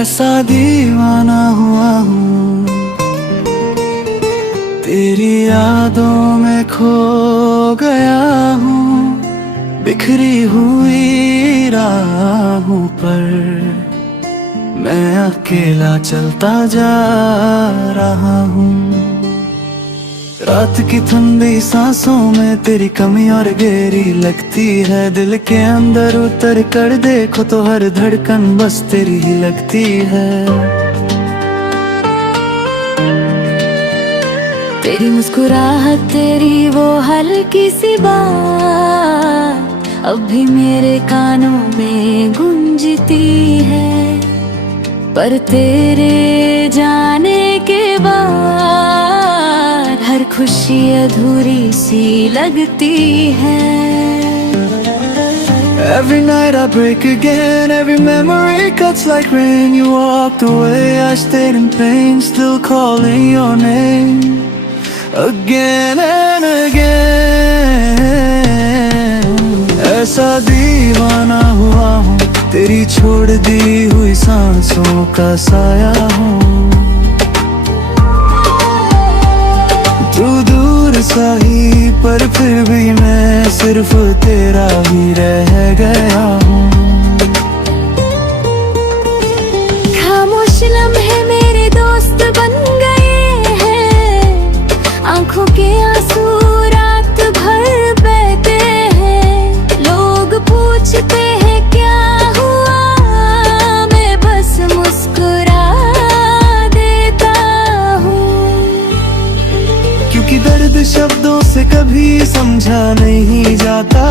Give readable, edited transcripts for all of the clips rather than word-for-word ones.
ऐसा दीवाना हुआ हूँ, तेरी यादों में खो गया हूँ। बिखरी हुई राहों पर मैं अकेला चलता जा रहा हूँ। रात की ठंडी सांसों में तेरी कमी और गहरी लगती है। दिल के अंदर उतर कर देखो तो हर धड़कन बस तेरी ही लगती है। तेरी मुस्कुराहट, तेरी वो हल्की सी बात अब भी मेरे कानों में गूंजती है। पर तेरे जाने के बाद हर खुशी अधूरी सी लगती है। Every night I break again, every memory cuts like rain. You walked away, I stayed in pain, still calling your name again and again. ऐसा दीवाना हुआ हूँ, तेरी छोड़ दी हुई सांसों का साया हूँ। तू दूर सा ही पर फिर भी मैं सिर्फ तेरा ही रह गया हूँ। खामोश लम्हे मेरे दोस्त बन गए हैं, आंखों के आंसू रात भर बहते हैं। लोग पूछते हैं क्या हुआ, मैं बस मुस्कुरा देता हूँ। क्योंकि दर्द शब्दों से कभी समझा नहीं जाता,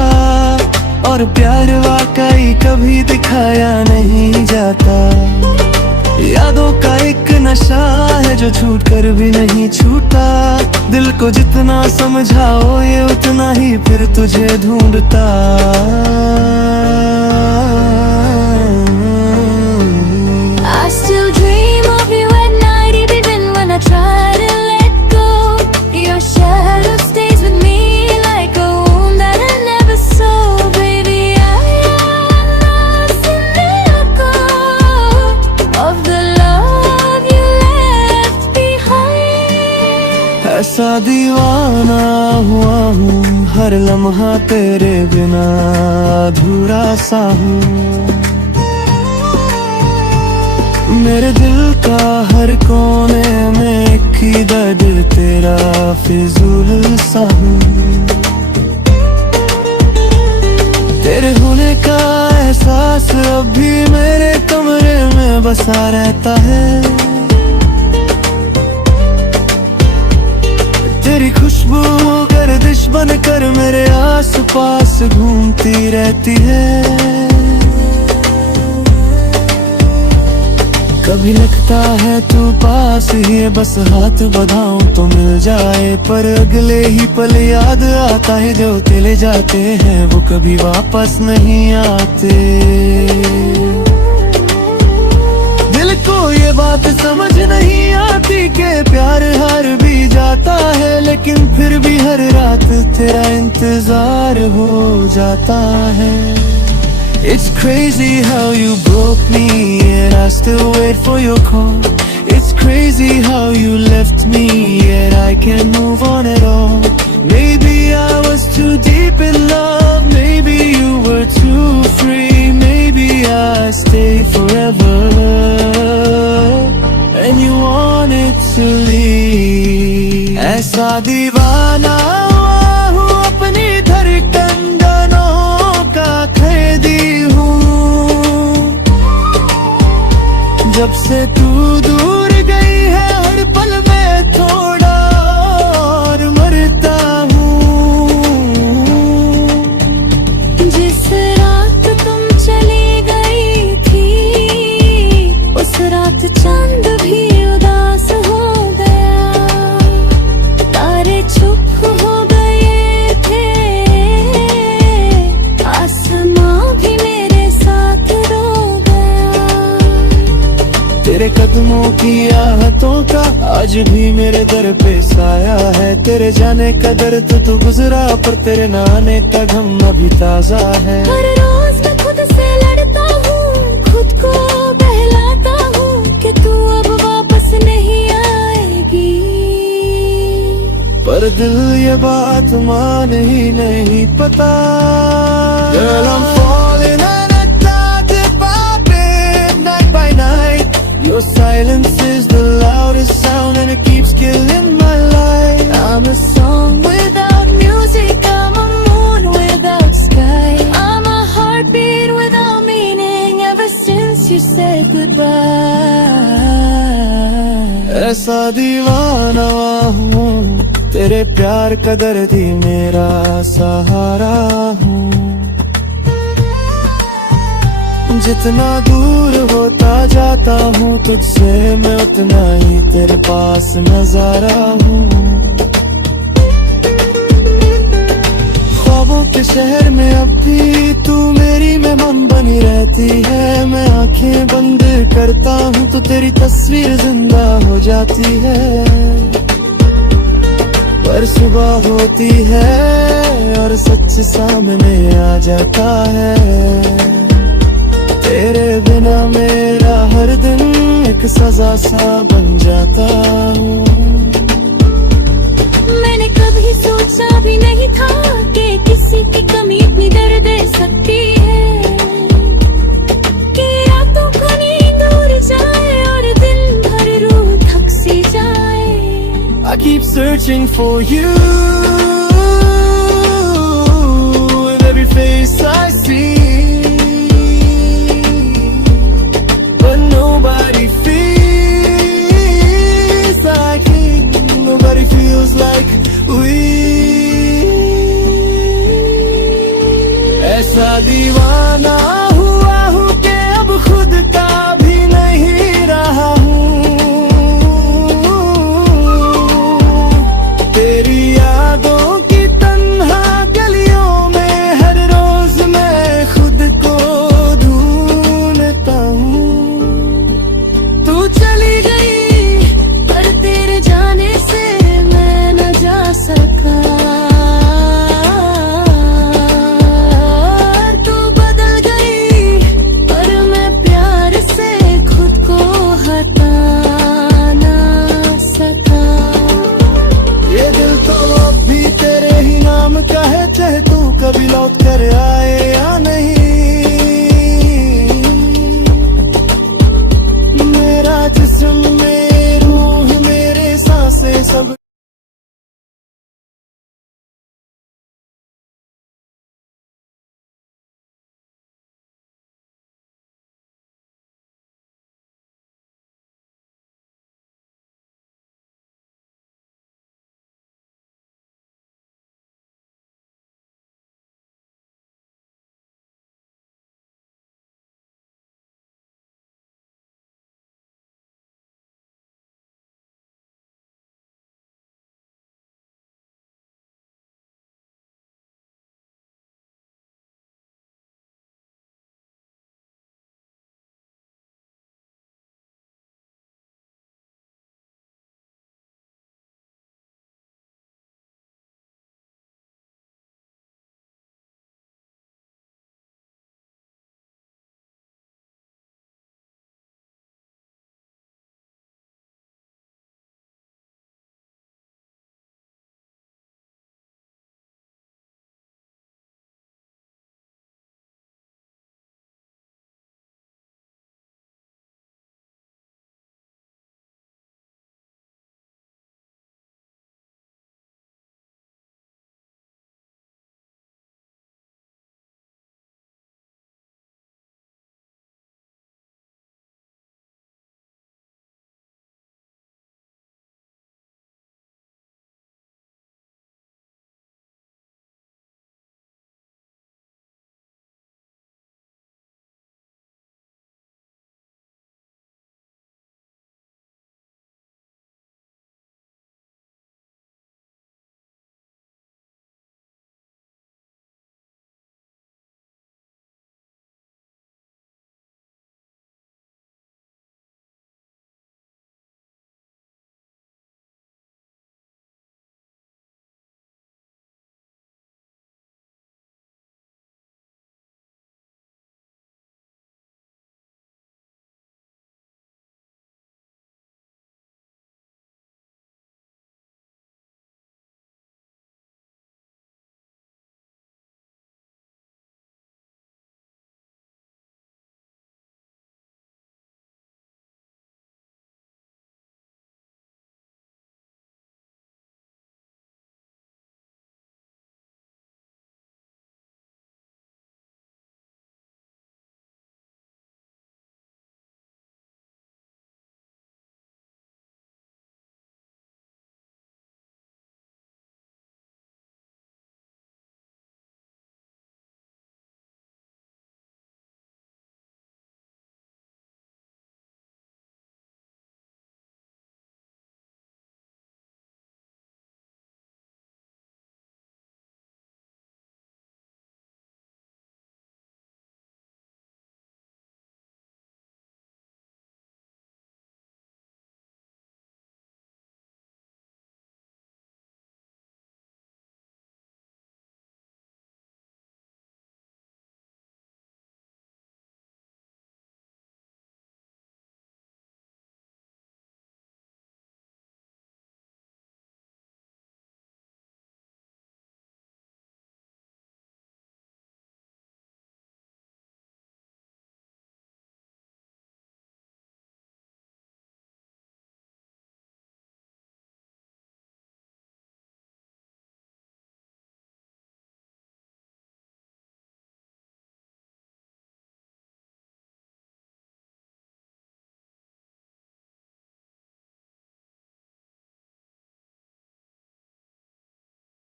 और प्यार वाकई कभी दिखाया नहीं जाता। यादों का एक नशा है जो छूट कर भी नहीं छूटा। दिल को जितना समझाओ ये उतना ही फिर तुझे ढूंढता। I still dream of you at night, even when I try to let go. Your shadow stays with me like a wound that I never saw. Baby, I am lost in the echo of the love you left behind. ऐसा दीवाना हुआ हूँ, हर लम्हा तेरे बिना अधूरा सा हूँ। मेरे दिल का हर कोने में एक ही दर्द तेरा फिजूल सा हूँ। तेरे होने का एहसास अब भी मेरे कमरे में बसा रहता है। तेरी खुशबू गर्दिश बनकर मेरे आस पास घूमती रहती है। कभी लगता है तू पास ही है, बस हाथ बढ़ाऊं तो मिल जाए। पर अगले ही पल याद आता है जो चले जाते हैं वो कभी वापस नहीं आते। दिल को ये बात समझ नहीं आती कि प्यार हार भी जाता है, लेकिन फिर भी हर रात तेरा इंतजार हो जाता है। It's crazy how you broke me yet I still wait for your call. It's crazy how you left me yet I can't move on at all. Maybe I was too deep in love, maybe you were too free, maybe I stayed forever and you wanted to leave. ऐसा दीवाना हुआ हूँ, अपनी धड़कनों का कैदी हूँ। जब से तू दूर गई है हर पल में थोड़ा और मरता हूँ। जिस रात तुम चली गई थी, उस रात चांद भी उदास हो गया। तारे चुप हो गए थे, आसमां भी मेरे साथ रो गया। तेरे कदमों की आहटों का आज भी मेरे दर पे साया है। तेरे जाने का दर्द तो गुजरा पर तेरे न आने का गम अभी ताजा है। हर रोज मैं खुद से लड़ता हूँ, खुद को बहलाता हूँ। पर दिल ये बात मान ही नहीं पता। Girl, I'm falling and attracted by night by night. Your silence is the loudest sound and it keeps killing my life. I'm a song without music, I'm a moon without sky. I'm a heartbeat without meaning ever since you said goodbye. ऐसा दीवाना हूँ तेरे प्यार का दर्दी मेरा सहारा हूँ। जितना दूर होता जाता हूँ तुझसे मैं उतना ही तेरे पास नजारा हूँ। ख्वाबों के शहर में अब भी तू मेरी मेहमान बनी रहती है। मैं आंखें बंद करता हूँ तो तेरी तस्वीर जिंदा हो जाती है। पर सुबह होती है और सच सामने आ जाता है। तेरे बिना मेरा हर दिन एक सजा सा बन जाता हूँ। मैंने कभी सोचा भी नहीं था कि किसी की कमी इतनी दर्द दे सकती है कि रातों को नींद उड़ जाए और दिन भर रूह थक सी जाए। I keep searching for you with every face I see. Nobody feels like him. Nobody feels like we. ऐसा दीवाना हुआ हूँ कि अब खुद का भी नहीं रहा हूँ। तेरी यादों की तन्हा गलियों में हर रोज मैं खुद को ढूंढता हूँ। तू चली गई पर तेरे जाने से मैं न जा सका। तू बदल गई पर मैं प्यार से खुद को हटा ना सका। ये दिल तो अब भी तेरे ही नाम का है चाहे तू कभी लौट कर आए या नहीं।